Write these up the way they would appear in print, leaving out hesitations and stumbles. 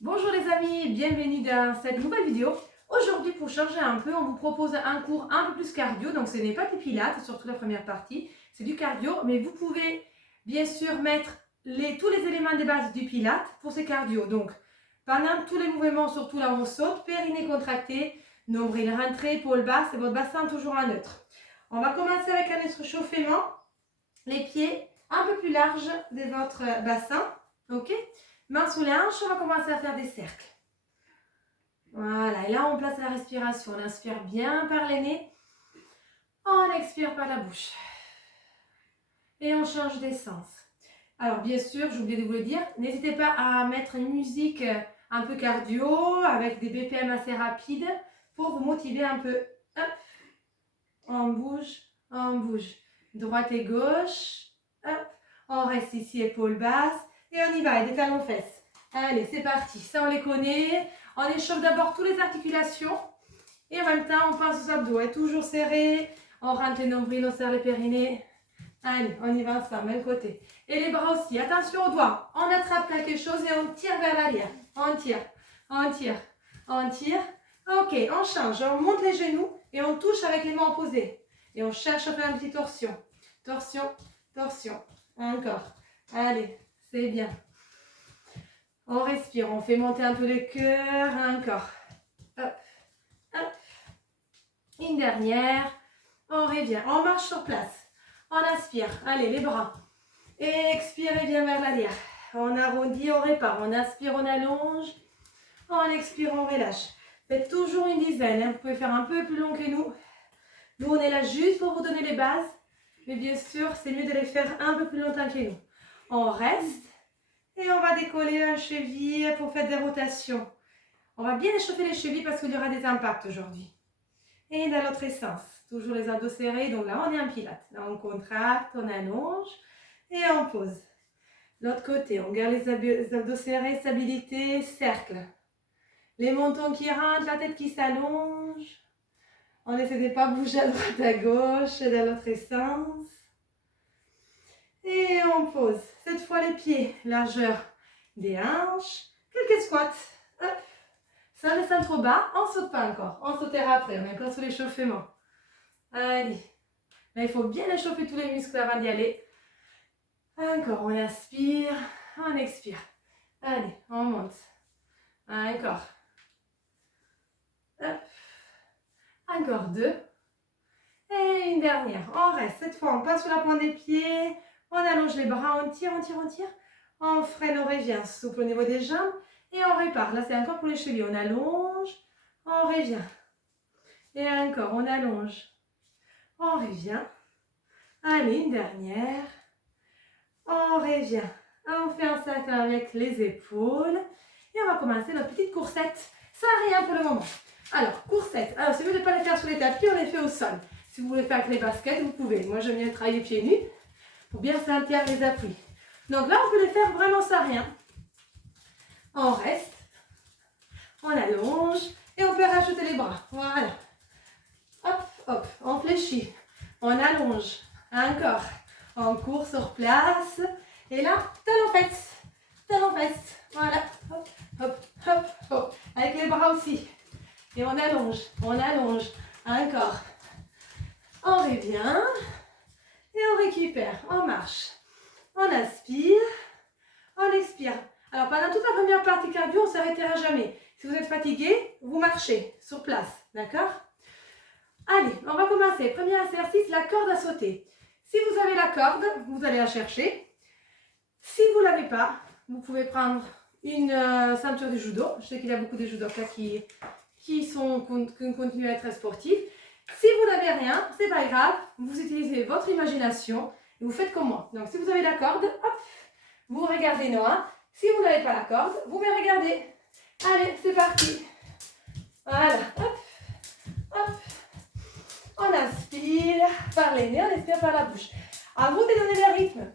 Bonjour les amis, bienvenue dans cette nouvelle vidéo. Aujourd'hui, pour changer un peu, on vous propose un cours un peu plus cardio. Donc ce n'est pas des pilates, surtout la première partie, c'est du cardio. Mais vous pouvez bien sûr mettre tous les éléments de base du pilate pour ce cardio. Donc pendant tous les mouvements, surtout là où on saute, périnée contracté, nombril rentré, épaule basse et votre bassin toujours en neutre. On va commencer avec un échauffement. Les pieds un peu plus larges de votre bassin, ok? Main sous les hanches, on va commencer à faire des cercles. Voilà, et là on place la respiration. On inspire bien par les nez, on expire par la bouche. Et on change d'essence. Alors bien sûr, j'ai oublié de vous le dire, n'hésitez pas à mettre une musique un peu cardio, avec des BPM assez rapides, pour vous motiver un peu. Hop, on bouge. Droite et gauche, hop, on reste ici, épaules basses, et on y va, et des talons fesses. Allez, c'est parti, ça on les connaît. On échauffe d'abord toutes les articulations, et en même temps, on pense aux abdos, et toujours serré. On rentre les nombrils, on serre les périnées. Allez, on y va ensemble, même côté. Et les bras aussi, attention aux doigts. On attrape quelque chose et on tire vers l'arrière. On tire. Ok, on change, on monte les genoux et on touche avec les mains opposées. Et on cherche à faire une petite torsion. Torsion. Encore. Allez, c'est bien. On respire, on fait monter un peu le cœur. Encore. Hop. Une dernière. On revient. On marche sur place. On inspire. Allez, les bras. Expirez bien vers l'arrière. On arrondit, on répare. On inspire, on allonge. On expire, on relâche. Faites toujours une dizaine. Hein. Vous pouvez faire un peu plus long que nous. Nous, on est là juste pour vous donner les bases. Mais bien sûr, c'est mieux de les faire un peu plus longtemps que nous. On reste. Et on va décoller un cheville pour faire des rotations. On va bien échauffer les chevilles parce qu'il y aura des impacts aujourd'hui. Et dans l'autre sens. Toujours les abdos serrés. Donc là, on est en pilate. Là, on contracte, on allonge. Et on pose. L'autre côté, on garde les abdos serrés, stabilité, cercle. Les mentons qui rentrent, la tête qui s'allonge. On essaie de ne pas bouger à droite à gauche, dans l'autre sens. Et on pose. Cette fois, les pieds, largeur des hanches. Quelques squats. Hop. Sans descendre trop bas, on ne saute pas encore. On sautera après, on est encore sur l'échauffement. Allez. Là, il faut bien échauffer tous les muscles avant d'y aller. Encore, on inspire, on expire. Allez, on monte. Encore. Hop. Encore deux. Et une dernière. On reste. Cette fois, on passe sur la pointe des pieds. On allonge les bras, on tire. On freine, on revient. Souple au niveau des jambes. Et on répare. Là, c'est encore pour les chevilles. On allonge. On revient. Et encore, on allonge. On revient. Allez, une dernière. On revient. On fait un cercle avec les épaules. Et on va commencer notre petite coursette. Ça rien pour le moment. Alors, coursette. Alors, c'est mieux de ne pas les faire sur les tapis, on les fait au sol. Si vous voulez faire avec les baskets, vous pouvez. Moi, j'aime bien travailler pieds nus pour bien sentir les appuis. Donc là, on peut les faire vraiment sans rien. On reste. On allonge. Et on peut rajouter les bras. Voilà. Hop. On fléchit. On allonge. Encore. On court sur place. Et là, talons fesses. Voilà. Hop. Avec les bras aussi. Et on allonge. Encore. On revient. Et on récupère. On marche. On aspire. On expire. Alors, pendant toute la première partie cardio, on ne s'arrêtera jamais. Si vous êtes fatigué, vous marchez sur place. D'accord? Allez, on va commencer. Premier exercice, la corde à sauter. Si vous avez la corde, vous allez la chercher. Si vous ne l'avez pas, vous pouvez prendre une ceinture de judo. Je sais qu'il y a beaucoup de judokas qui continuent à être sportifs. Si vous n'avez rien, c'est pas grave. Vous utilisez votre imagination et vous faites comme moi. Donc, si vous avez la corde, hop, vous regardez Noah. Si vous n'avez pas la corde, vous me regardez. Allez, c'est parti. Voilà, hop. On inspire par les nez, on expire par la bouche. À vous de donner le rythme.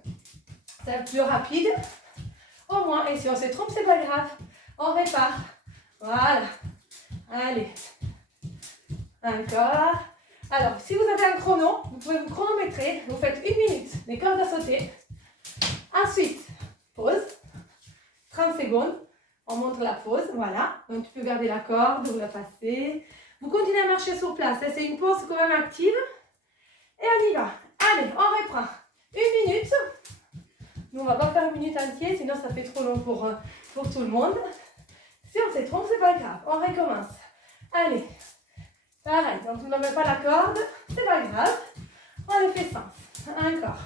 C'est plus rapide. Au moins, et si on se trompe, c'est pas grave. On répare. Voilà. Allez. Encore. Alors, si vous avez un chrono, vous pouvez vous chronométrer. Vous faites 1 minute, les cordes à sauter. Ensuite, pause. 30 secondes. On montre la pause, voilà. Donc tu peux garder la corde ou la passer. Vous continuez à marcher sur place. C'est une pause quand même active. Et on y va. Allez, on reprend. 1 minute. Nous, on ne va pas faire 1 minute entière, sinon ça fait trop long pour tout le monde. Si on se trompe, c'est pas grave. On recommence. Allez. Pareil, donc on ne met pas la corde, c'est pas grave. On le fait sans. Encore.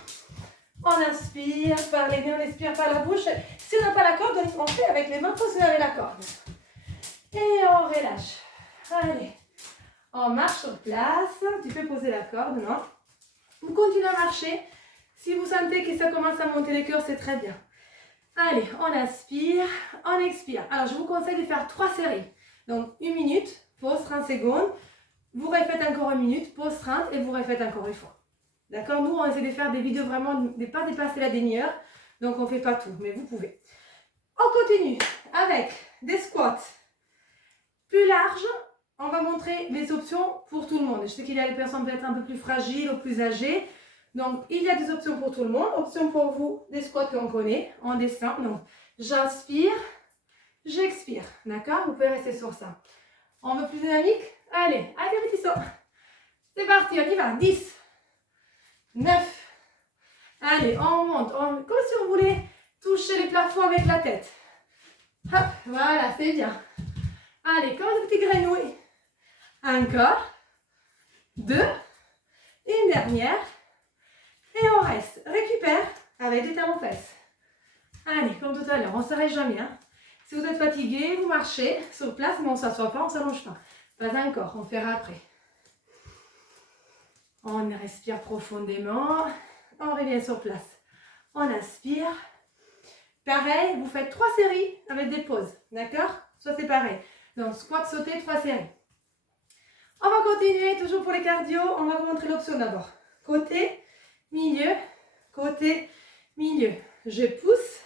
On inspire par les nez, on expire par la bouche. Si on n'a pas la corde, on fait avec les mains pour se avec la corde. Et on relâche. Allez. On marche sur place. Tu peux poser la corde, non? Vous continuez à marcher. Si vous sentez que ça commence à monter le cœur, c'est très bien. Allez, on inspire, on expire. Alors, je vous conseille de faire 3 séries. Donc, 1 minute, pause 30 secondes. Vous refaites encore 1 minute, pause 30 et vous refaites encore une fois. D'accord? Nous, on essaie de faire des vidéos vraiment, de ne pas dépasser la demi-heure. Donc, on ne fait pas tout, mais vous pouvez. On continue avec des squats plus larges. On va montrer les options pour tout le monde. Je sais qu'il y a des personnes peut-être un peu plus fragiles ou plus âgées. Donc, il y a des options pour tout le monde. Option pour vous, des squats qu'on connaît. On descend. Donc, j'inspire, j'expire. D'accord? Vous pouvez rester sur ça. On veut plus dynamique? Allez, allez, répétition. C'est parti, on y va. 10, 9. Allez, on monte. Comme si on voulait toucher les plafonds avec la tête. Hop, voilà, c'est bien. Allez, comme des petits grenouilles. Encore. 2. Une dernière. Et on reste. Récupère avec des talons fesses. Allez, comme tout à l'heure, on ne s'arrête jamais. Hein. Si vous êtes fatigué, vous marchez sur place, mais on ne s'assoit pas, on ne s'allonge pas. Pas encore, on fera après. On respire profondément. On revient sur place. On inspire. Pareil, vous faites 3 séries avec des pauses. D'accord? Soit c'est pareil. Donc, squat, sauter, 3 séries. On va continuer, toujours pour les cardio. On va vous montrer l'option d'abord. Côté, milieu, côté, milieu. Je pousse.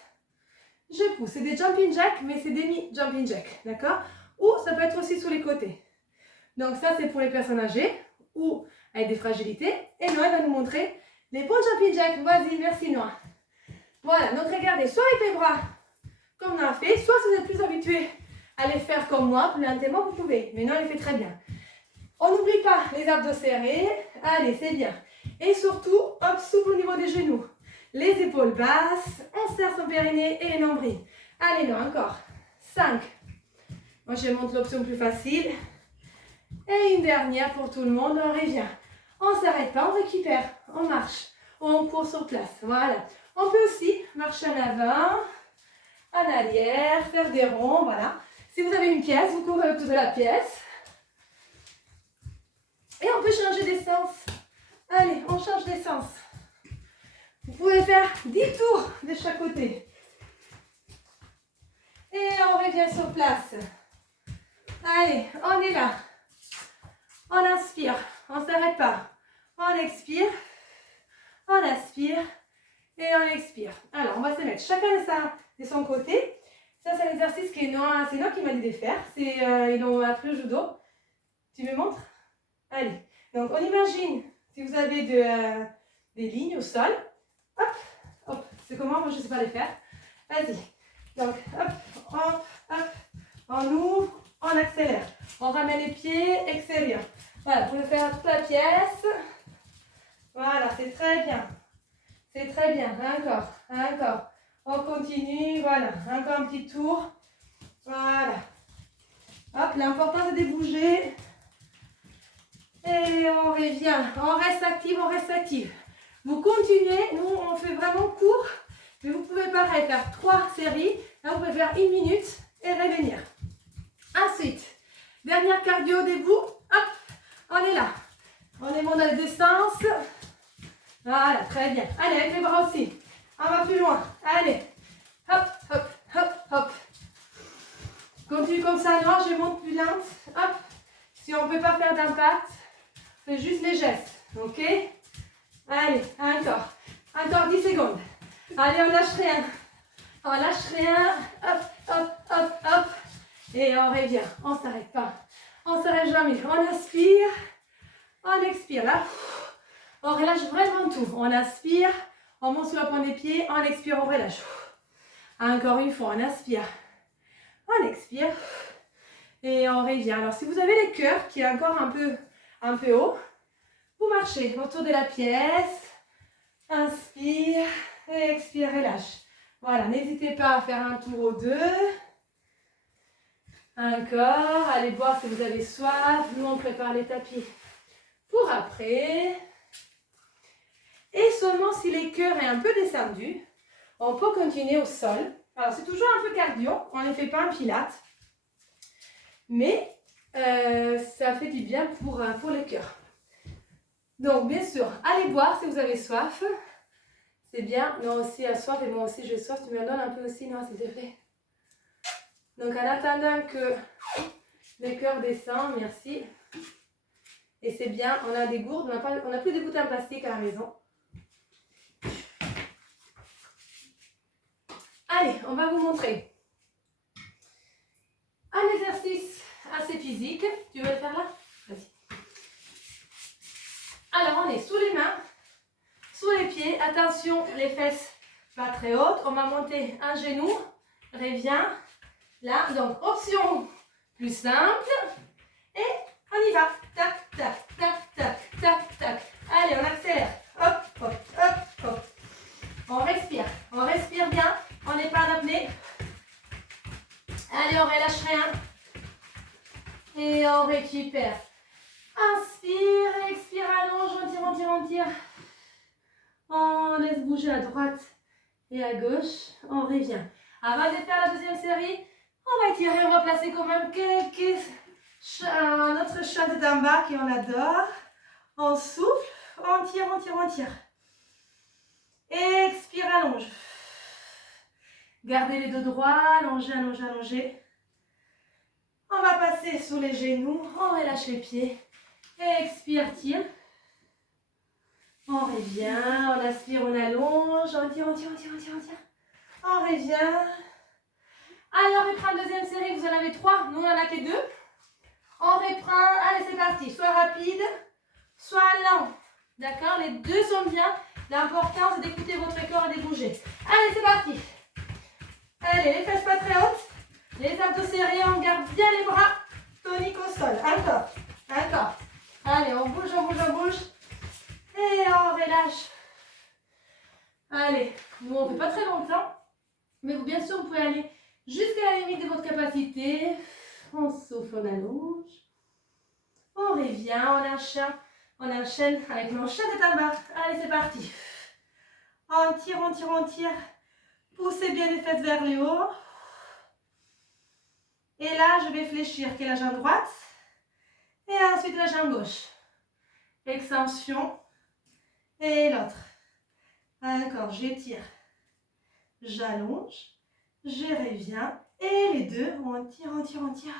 Je pousse. C'est des jumping jacks, mais c'est des mi-jumping jacks. D'accord? Ou ça peut être aussi sur les côtés. Donc, ça, c'est pour les personnes âgées ou avec des fragilités. Et Noah va nous montrer les bons jumping jacks. Vas-y, merci Noah. Voilà, donc regardez, soit avec les bras, comme on a fait, soit si vous êtes plus habitué à les faire comme moi, plus lentement, vous pouvez. Mais Noah les fait très bien. On n'oublie pas les abdos serrés. Allez, c'est bien. Et surtout, hop, souple au niveau des genoux. Les épaules basses, on serre son périnée et les nombrils. Allez, Noah, encore. 5. Moi, je montre l'option plus facile. Et une dernière pour tout le monde, on revient. On ne s'arrête pas, on récupère, on marche, on court sur place. Voilà. On peut aussi marcher en avant, en arrière, faire des ronds, voilà. Si vous avez une pièce, vous courez autour de la pièce. Et on peut changer d'essence. Allez, on change d'essence. Vous pouvez faire 10 tours de chaque côté. Et on revient sur place. Allez, on est là. On inspire, on ne s'arrête pas. On expire, on inspire et on expire. Alors, on va se mettre chacun de son côté. Ça, c'est un exercice qui est Noah, c'est Noah qui m'a dit de faire. Ils l'ont appris au judo. Tu me montres? Allez. Donc, on imagine, si vous avez des lignes au sol. Hop, hop. C'est comment? Moi, je ne sais pas les faire. Vas-y. Donc, hop, hop, hop. On ouvre, on accélère. On ramène les pieds extérieurs. Voilà, vous pouvez faire toute la pièce. Voilà, c'est très bien. C'est très bien. Encore, encore. On continue, voilà. Encore un petit tour. Voilà. Hop, l'important c'est de bouger. Et on revient. On reste actif, on reste actif. Vous continuez. Nous, on fait vraiment court. Mais vous pouvez pareil faire 3 séries. Là, vous pouvez faire 1 minute et revenir. Ensuite, dernière cardio debout. Hop, on est là. On est bon dans les deux sens. Voilà, très bien. Allez, avec les bras aussi. On va plus loin. Allez. Hop, hop, hop, hop. Continue comme ça. Non, je monte plus lente. Hop. Si on ne peut pas faire d'impact, c'est juste les gestes. Ok? Allez, encore. Encore 10 secondes. Allez, on lâche rien. On lâche rien. Hop, hop, hop, hop. Et on revient. On ne s'arrête pas. On ne s'arrête jamais. On inspire. On expire. Là, on relâche vraiment tout. On inspire. On monte sur la pointe des pieds. On expire, on relâche. Encore une fois, on inspire. On expire. Et on revient. Alors, si vous avez les cœurs qui est encore un peu haut, vous marchez autour de la pièce. Inspire, et expire, relâche. Voilà, n'hésitez pas à faire un tour ou deux. Encore, allez boire si vous avez soif. Nous, on prépare les tapis pour après. Et seulement si les cœurs est un peu descendu, on peut continuer au sol. Alors, c'est toujours un peu cardio. On ne fait pas un pilate. Mais ça fait du bien pour les cœurs. Donc, bien sûr, allez boire si vous avez soif. C'est bien. Moi aussi, à soif et moi aussi, j'ai soif. Tu me donnes un peu aussi, non, s'il te plaît. Donc, en attendant que les cœurs descendent, merci. Et c'est bien, on a des gourdes, on n'a plus de bouteilles en plastique à la maison. Allez, on va vous montrer un exercice assez physique. Tu veux le faire là? Vas-y. Alors, on est sous les mains, sous les pieds. Attention, les fesses pas très hautes. On va monter un genou, revient. Là, donc option plus simple. Et on y va. Tac, tac, tac, tac, tac, tac. Allez, on accélère. Hop, hop, hop, hop. On respire bien. On n'est pas en apnée. Allez, on relâche rien. Et on récupère. Inspire, expire, allonge, on tire, on tire, on tire. On laisse bouger à droite et à gauche. On revient. Avant de faire la deuxième série, on va étirer, on va placer quand même notre chat d'en bas qu'on adore. On souffle, on tire, on tire, on tire. Expire, allonge. Gardez les dos droits, allongez, allongez, allongez. On va passer sous les genoux, on relâche les pieds. Expire, tire. On revient, on aspire, on allonge, on tire, on tire, on tire, on tire, on tire. On revient. Allez, on reprend la deuxième série, vous en avez 3, nous on en a que 2. On reprend, allez c'est parti, soit rapide, soit lent. D'accord, les deux sont bien. L'important c'est d'écouter votre corps et de bouger. Allez, c'est parti. Allez, les fesses pas très hautes. Les abdos serrés, on garde bien les bras toniques au sol. Encore, encore. Allez, on bouge, on bouge, on bouge. Et on relâche. Allez, nous on ne fait pas très longtemps. Mais vous, bien sûr, vous pouvez aller jusqu'à la limite de votre capacité. On souffle, on allonge. On revient, on enchaîne avec mon chat de tabac. Allez, c'est parti. On tire, on tire, on tire. Poussez bien les fesses vers le haut. Et là, je vais fléchir la jambe droite. Et ensuite la jambe gauche. Extension. Et l'autre. Encore, j'étire. J'allonge. Je reviens. Et les deux, on tire, on tire, on tire.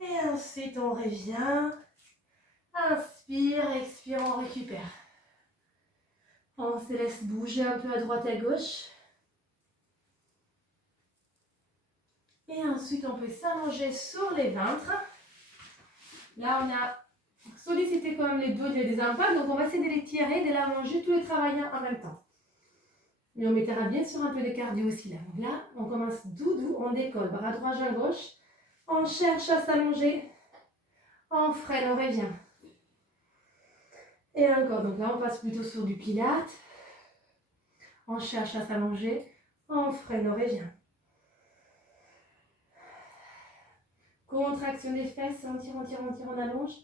Et ensuite, on revient. Inspire, expire, on récupère. On se laisse bouger un peu à droite et à gauche. Et ensuite, on peut s'allonger sur les ventres. Là, on a sollicité quand même les dos, il y a des impacts. Donc, on va essayer de les tirer, de les allonger, tous les travailler en même temps. Et on mettra bien sûr un peu de cardio aussi là. Donc là, on commence doudou, on décolle. Bras droit, jambe gauche. On cherche à s'allonger. On freine, on revient. Et encore, donc là, on passe plutôt sur du pilate. On cherche à s'allonger. On freine, on revient. Contraction des fesses, on tire, on tire, on tire, on allonge.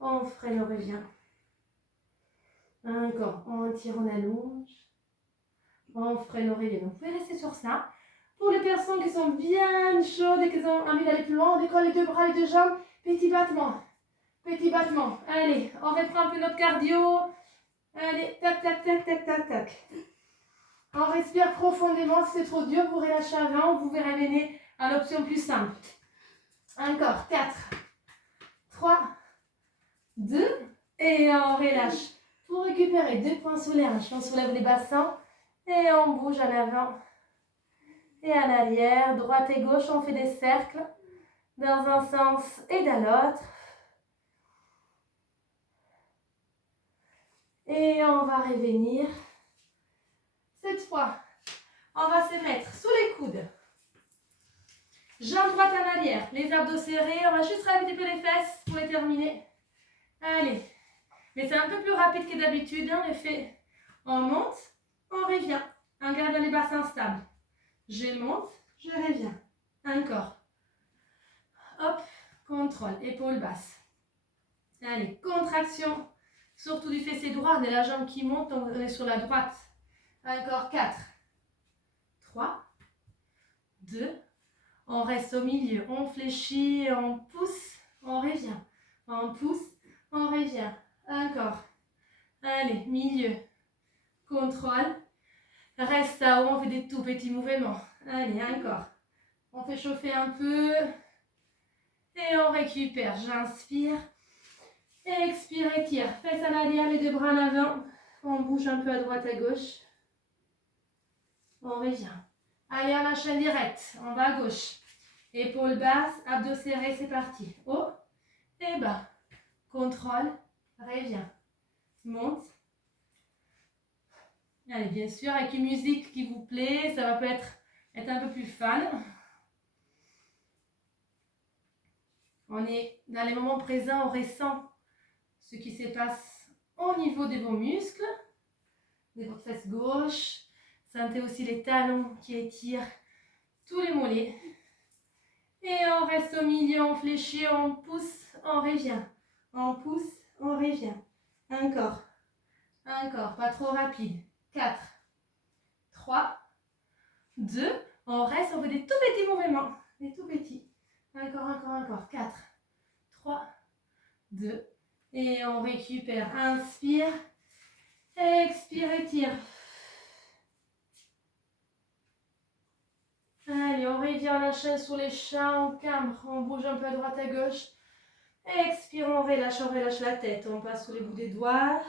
On freine, on revient. Encore, on tire, on allonge. On freine, on revient. Donc, vous pouvez rester sur ça. Pour les personnes qui sont bien chaudes et qui ont envie d'aller plus loin, on décolle les deux bras, les deux jambes. Petit battement. Petit battement. Allez, on reprend un peu notre cardio. Allez, tac, tac, tac, tac, tac, tac. On respire profondément. Si c'est trop dur, vous relâchez avant. Vous pouvez ramener à l'option plus simple. Encore, 4, 3, 2, et on relâche. Pour récupérer 2 points sous les hanches, on soulève les bassins et on bouge en avant et en arrière. Droite et gauche, on fait des cercles dans un sens et dans l'autre. Et on va revenir. Cette fois, on va se mettre sous les coudes. Jambe droite en arrière, les abdos serrés. On va juste rajouter un peu les fesses pour les terminer. Allez. Mais c'est un peu plus rapide que d'habitude. On le fait. On monte, on revient. En gardant les bassins stables. Je monte, je reviens. Encore. Hop, contrôle, épaule basse. Allez, contraction. Surtout du fessier droit, on a la jambe qui monte, on est sur la droite. Encore 4, 3, 2, on reste au milieu, on fléchit, on pousse, on revient. On pousse, on revient. Encore. Allez, milieu. Contrôle. Reste à haut, on fait des tout petits mouvements. Allez, encore. On fait chauffer un peu. Et on récupère. J'inspire. Expire, étire. Fesse à l'arrière, les deux bras en avant. On bouge un peu à droite, à gauche. On revient. Allez, on enchaîne direct. On va à gauche. Épaules basses, abdos serrés, c'est parti. Haut et bas. Contrôle. Revient. Monte. Allez, bien sûr, avec une musique qui vous plaît, ça va peut-être être un peu plus fun. On est dans les moments présents, on ressent ce qui se passe au niveau de vos muscles, de votre fesse gauche. Sentez aussi les talons qui étirent tous les mollets. Et on reste au milieu, on fléchit, on pousse, on revient. On pousse, on revient. Encore. Encore, pas trop rapide. 4, 3, 2. On reste, on fait des tout petits mouvements. Des tout petits. Encore, encore, encore. 4, 3, 2. Et on récupère. Inspire. Expire, étire. Allez, on revient, on enchaîne sur les chats, on cambre, on bouge un peu à droite, à gauche. Expire, on relâche la tête. On passe sous les bouts des doigts.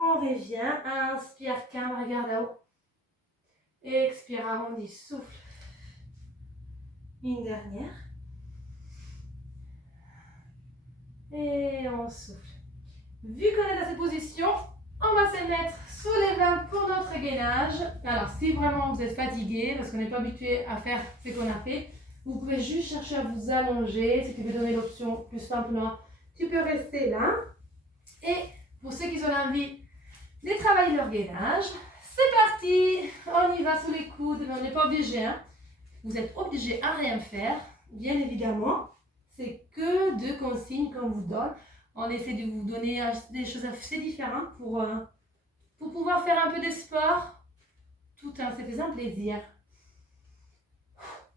On revient. Inspire, cambre, regarde là-haut. Expire, arrondis, souffle. Une dernière. Et on souffle. Vu qu'on est dans cette position, on va se mettre sous les mains pour notre gainage. Alors, si vraiment vous êtes fatigué, parce qu'on n'est pas habitué à faire ce qu'on a fait, vous pouvez juste chercher à vous allonger. Si tu veux donner l'option plus simplement, tu peux rester là. Et pour ceux qui ont envie de travailler leur gainage, c'est parti. On y va sous les coudes, mais on n'est pas obligé. Hein. Vous êtes obligé à rien faire, bien évidemment. C'est que deux consignes qu'on vous donne. On essaie de vous donner des choses assez différentes pour pouvoir faire un peu de sport tout en se faisant plaisir.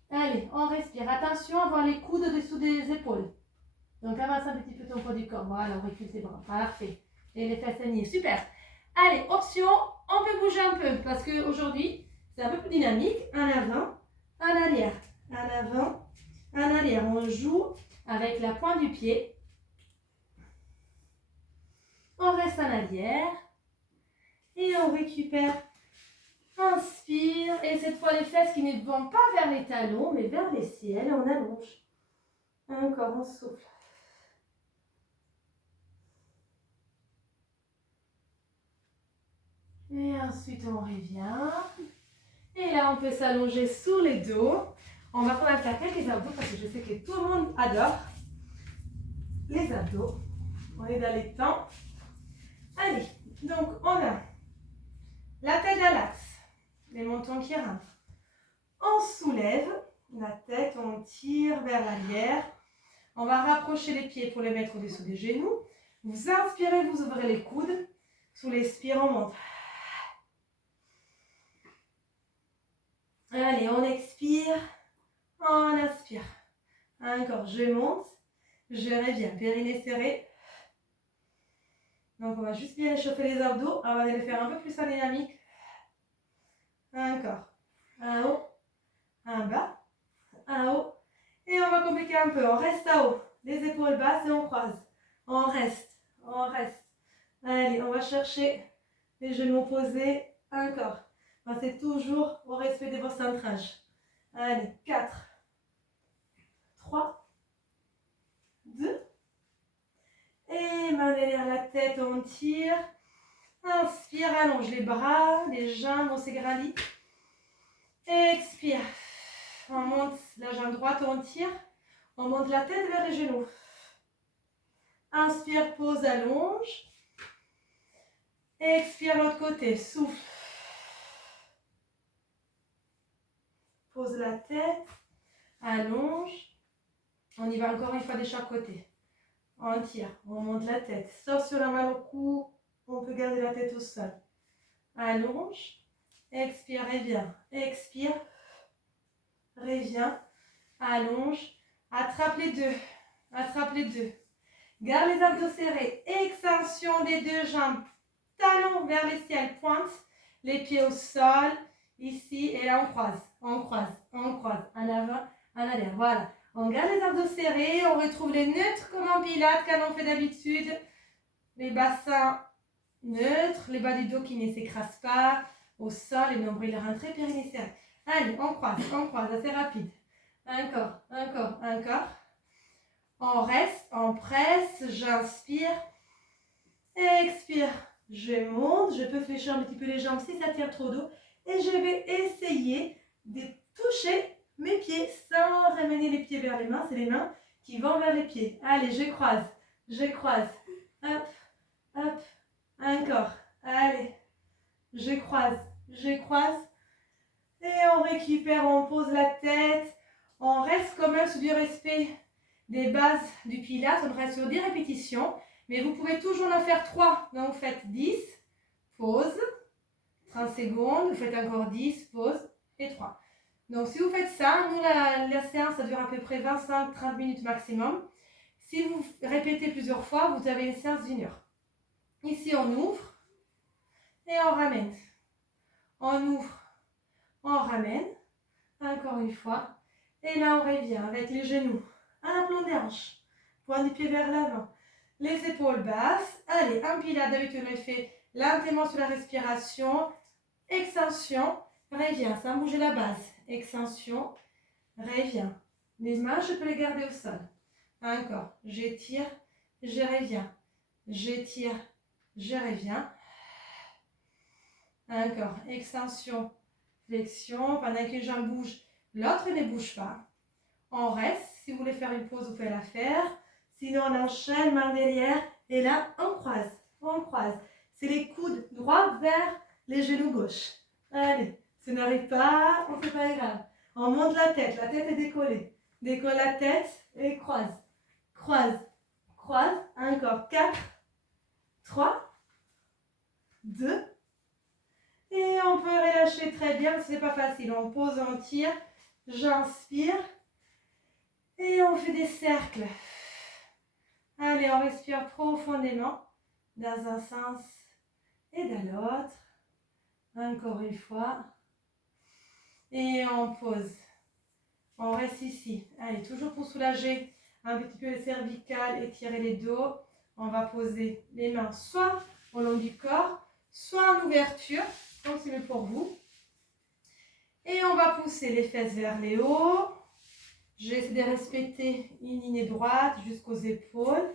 Allez, on respire. Attention à avoir les coudes au-dessous des épaules. Donc avance un petit peu ton poids du corps. Voilà, on recule tes bras. Parfait. Et les fesses alignées. Super. Allez, option, on peut bouger un peu parce qu'aujourd'hui, c'est un peu plus dynamique. En avant, en arrière. En avant, en arrière. On joue avec la pointe du pied. On reste en arrière. Et on récupère. Inspire. Et cette fois, les fesses qui ne vont pas vers les talons, mais vers les ciels. On allonge. Encore, on souffle. Et ensuite, on revient. Et là, on peut s'allonger sous les dos. On va quand même faire quelques abdos parce que je sais que tout le monde adore les abdos. On est dans les temps. Allez, donc on a la tête à l'axe, les mentons qui rentrent. On soulève la tête, on tire vers l'arrière. On va rapprocher les pieds pour les mettre au-dessous des genoux. Vous inspirez, vous ouvrez les coudes. Sous l'expire, on monte. Allez, on expire, on inspire. Encore, je monte, je reviens, périnée serré. Donc, on va juste bien échauffer les abdos avant de les faire un peu plus en dynamique. Encore, en haut, en bas, en haut. Et on va compliquer un peu, on reste à haut, les épaules basses et on croise. On reste, on reste. Allez, on va chercher les genoux posés, encore. Pensez toujours au respect de vos centrages. Allez, 4, 3, 2. Et main derrière la tête, on tire. Inspire, allonge les bras, les jambes, on s'égrandit. Expire. On monte la jambe droite, on tire. On monte la tête vers les genoux. Inspire, pose, allonge. Expire l'autre côté, souffle. Pose la tête, allonge. On y va encore une fois de chaque côté. On tire, on monte la tête. Sauf sur la main au cou, on peut garder la tête au sol. Allonge. Expire, reviens. Expire. Reviens. Allonge. Attrape les deux. Attrape les deux. Garde les abdos serrés. Extension des deux jambes. Talons vers les ciels. Pointe. Les pieds au sol. Ici. Et là, on croise. On croise. On croise. En avant, en arrière. Voilà. On garde les abdos serrés. On retrouve les neutres comme en pilates comme on fait d'habitude. Les bassins neutres. Les bas du dos qui ne s'écrasent pas. Au sol. Et nombril rentré. Périnée serré. Allez, on croise. On croise. Assez rapide. Encore. Encore. Encore. On reste, on presse, j'inspire, expire, je monte, je peux fléchir un petit peu les jambes si ça tient trop d'eau et je vais essayer de toucher mes pieds sans ramener les pieds vers les mains, c'est les mains qui vont vers les pieds. Allez, je croise, hop, hop, encore, allez, je croise et on récupère, on pose la tête, on reste quand même sur du respect des bases du pilates, on reste sur 10 répétitions, mais vous pouvez toujours en faire 3. Donc vous faites 10, pause, 30 secondes, vous faites encore 10, pause et 3. Donc si vous faites ça, nous la séance ça dure à peu près 25-30 minutes maximum. Si vous répétez plusieurs fois, vous avez une séance d'1 heure. Ici on ouvre et on ramène. On ouvre, on ramène, encore une fois. Et là on revient avec les genoux à la plante des hanches, pointe du pied vers l'avant, les épaules basses. Allez, un pilates, d'habitude on le fait lentement sur la respiration, extension, reviens, sans bouger la base, extension, reviens. Les mains, je peux les garder au sol. Encore, j'étire, je reviens, j'étire, je reviens. Encore, extension, flexion, pendant qu'une jambe bouge, l'autre ne bouge pas. On reste. Si vous voulez faire une pause, vous pouvez la faire. Sinon, on enchaîne, main derrière. Et là, on croise. On croise. C'est les coudes droits vers les genoux gauche. Allez, si on n'arrive pas, on ne fait pas grave. On monte la tête est décollée. Décolle la tête et croise. Croise. Croise. Encore 4, 3, 2. Et on peut relâcher très bien, mais ce n'est pas facile. On pose, on tire. J'inspire. Et on fait des cercles. Allez, on respire profondément dans un sens et dans l'autre. Encore une fois. Et on pose. On reste ici. Allez, toujours pour soulager un petit peu les cervicales et tirer les dos. On va poser les mains soit au long du corps, soit en ouverture, comme c'est mieux pour vous. Et on va pousser les fesses vers les hauts. J'essaie de respecter une ligne droite jusqu'aux épaules.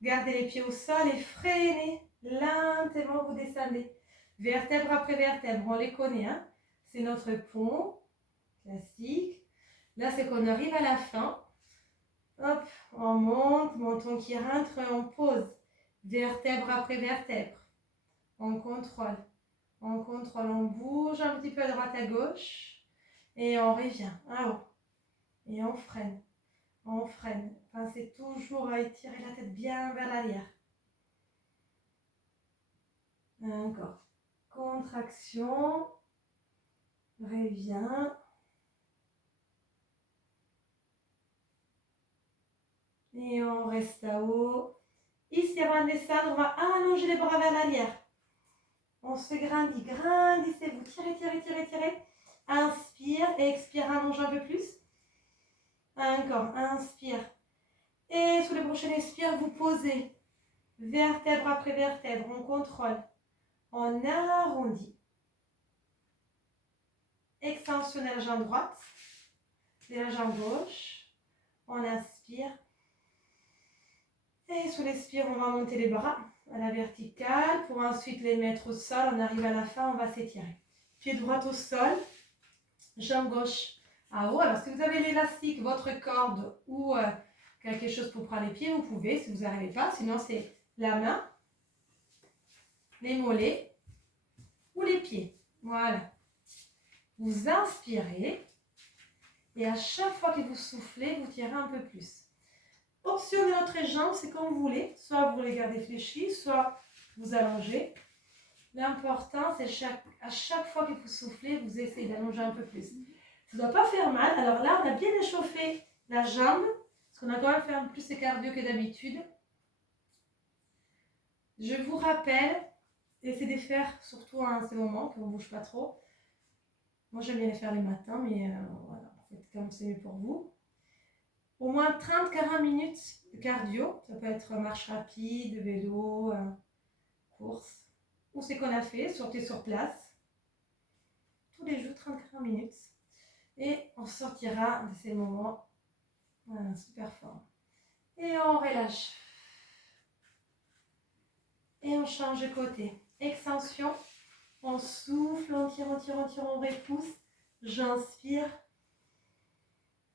Gardez les pieds au sol et freinez. Lentement, vous descendez. Vertèbre après vertèbre, on les connaît. Hein? C'est notre pont classique. Là, c'est qu'on arrive à la fin. Hop, on monte, menton qui rentre, on pose. Vertèbre après vertèbre. On contrôle. On contrôle, on bouge un petit peu à droite à gauche. Et on revient en haut. Et on freine. On freine. Pensez toujours à étirer la tête bien vers l'arrière. Encore. Contraction. Reviens. Et on reste à haut. Ici, avant de descendre, on va allonger les bras vers l'arrière. On se grandit. Grandissez-vous. Tirez, tirez, tirez, tirez. Inspire. Expire. Allonge un peu plus. Encore. Inspire. Et sur le prochain expire, vous posez. Vertèbre après vertèbre. On contrôle. On arrondit. Extension de la jambe droite. De la jambe gauche. On inspire. Et sur l'expire, on va monter les bras à la verticale pour ensuite les mettre au sol. On arrive à la fin, on va s'étirer. Pied droit au sol, jambe gauche à haut. Alors, si vous avez l'élastique, votre corde ou quelque chose pour prendre les pieds, vous pouvez, si vous n'arrivez pas. Sinon, c'est la main, les mollets ou les pieds. Voilà. Vous inspirez et à chaque fois que vous soufflez, vous tirez un peu plus. Option de notre jambe, c'est comme vous voulez. Soit vous les gardez fléchis, soit vous allongez. L'important, c'est à chaque fois que vous soufflez, vous essayez d'allonger un peu plus. Ça ne doit pas faire mal. Alors là, on a bien échauffé la jambe, parce qu'on a quand même fait un peu plus de cardio que d'habitude. Je vous rappelle, essayez de les faire surtout à ces moments, qu'on ne bouge pas trop. Moi, j'aime bien les faire les matins, mais voilà, faites comme c'est mieux pour vous. Au moins 30-40 minutes de cardio. Ça peut être marche rapide, vélo, course. Ou c'est qu'on a fait, sortez sur place. Tous les jours, 30-40 minutes. Et on sortira de ces moments super forts. Et on relâche. Et on change de côté. Extension. On souffle, on tire, on tire, on tire, on repousse. J'inspire.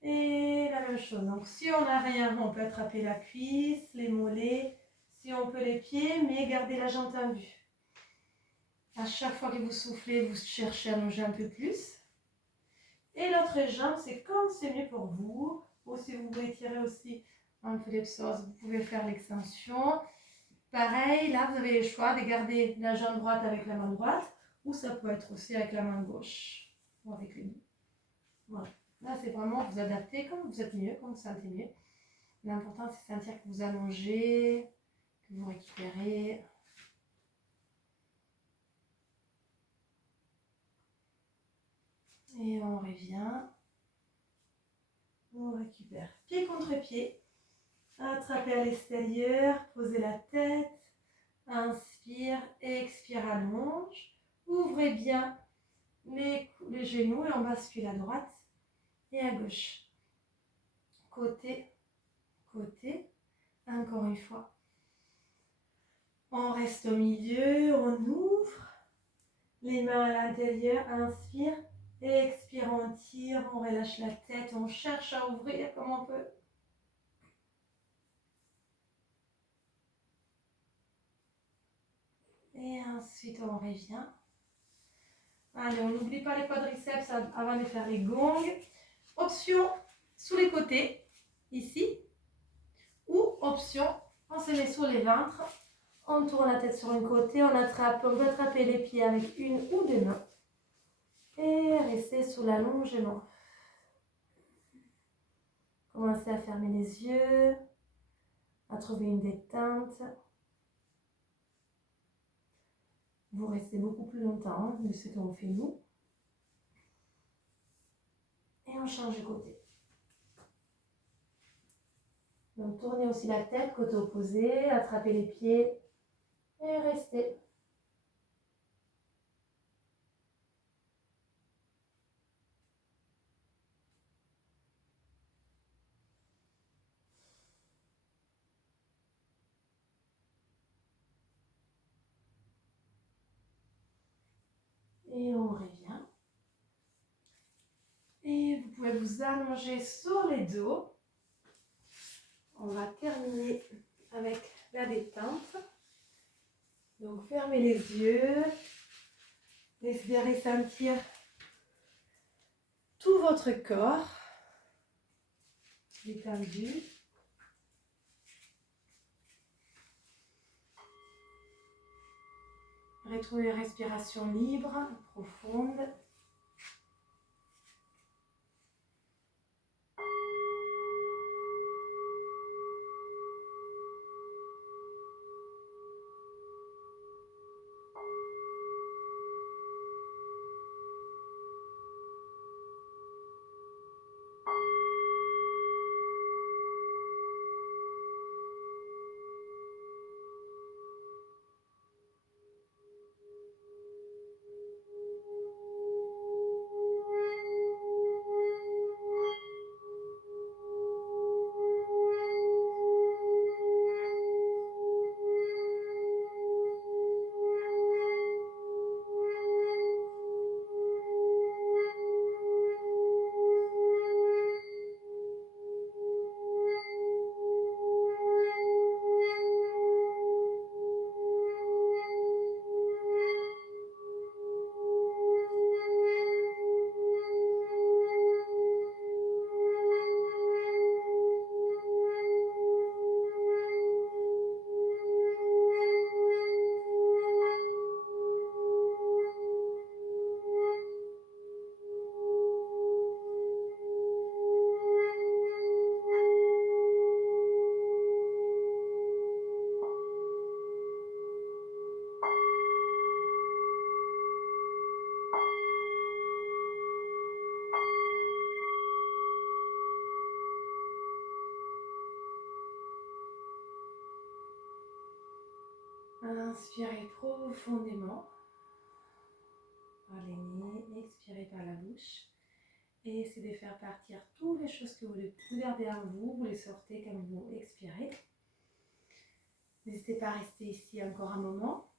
Et la même chose. Donc, si on n'a rien, on peut attraper la cuisse, les mollets. Si on peut les pieds, mais gardez la jambe tendue. À chaque fois que vous soufflez, vous cherchez à allonger un peu plus. Et l'autre jambe, c'est comme c'est mieux pour vous. Ou si vous voulez tirer aussi un peu les psoas, vous pouvez faire l'extension. Pareil, là, vous avez le choix de garder la jambe droite avec la main droite. Ou ça peut être aussi avec la main gauche. Ou avec les deux. Voilà. Là, c'est vraiment vous adapter comme vous êtes mieux, comme vous sentez mieux. L'important, c'est de sentir que vous allongez, que vous récupérez. Et on revient. On récupère pied contre pied. Attrapez à l'extérieur, posez la tête. Inspire, expire, allonge. Ouvrez bien les genoux et on bascule à droite et à gauche. Côté, côté. Encore une fois. On reste au milieu, on ouvre. Les mains à l'intérieur, inspire. Expire, on tire, on relâche la tête, on cherche à ouvrir comme on peut. Et ensuite, on revient. Allez, on n'oublie pas les quadriceps avant de faire les gongs. Option sous les côtés, ici. Ou option, on se met sur les ventres. On tourne la tête sur un côté, on peut attraper les pieds avec une ou deux mains. Et rester sous l'allongement. Commencez à fermer les yeux, à trouver une détente. Vous restez beaucoup plus longtemps de ce qu'on fait nous. Et on change de côté. Donc tournez aussi la tête, côté opposé, attrapez les pieds et restez. Et on revient. Et vous pouvez vous allonger sur les dos. On va terminer avec la détente. Donc fermez les yeux. Laissez sentir tout votre corps détendu. Retrouvez une respiration libre, profonde. Inspirez profondément par les nez, expirez par la bouche. Et essayez de faire partir toutes les choses que vous gardez en vous, vous les sortez comme vous expirez. N'hésitez pas à rester ici encore un moment.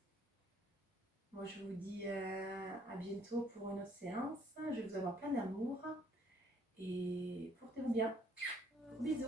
Moi, je vous dis à bientôt pour une autre séance. Je vais vous avoir plein d'amour et portez-vous bien. Bisous.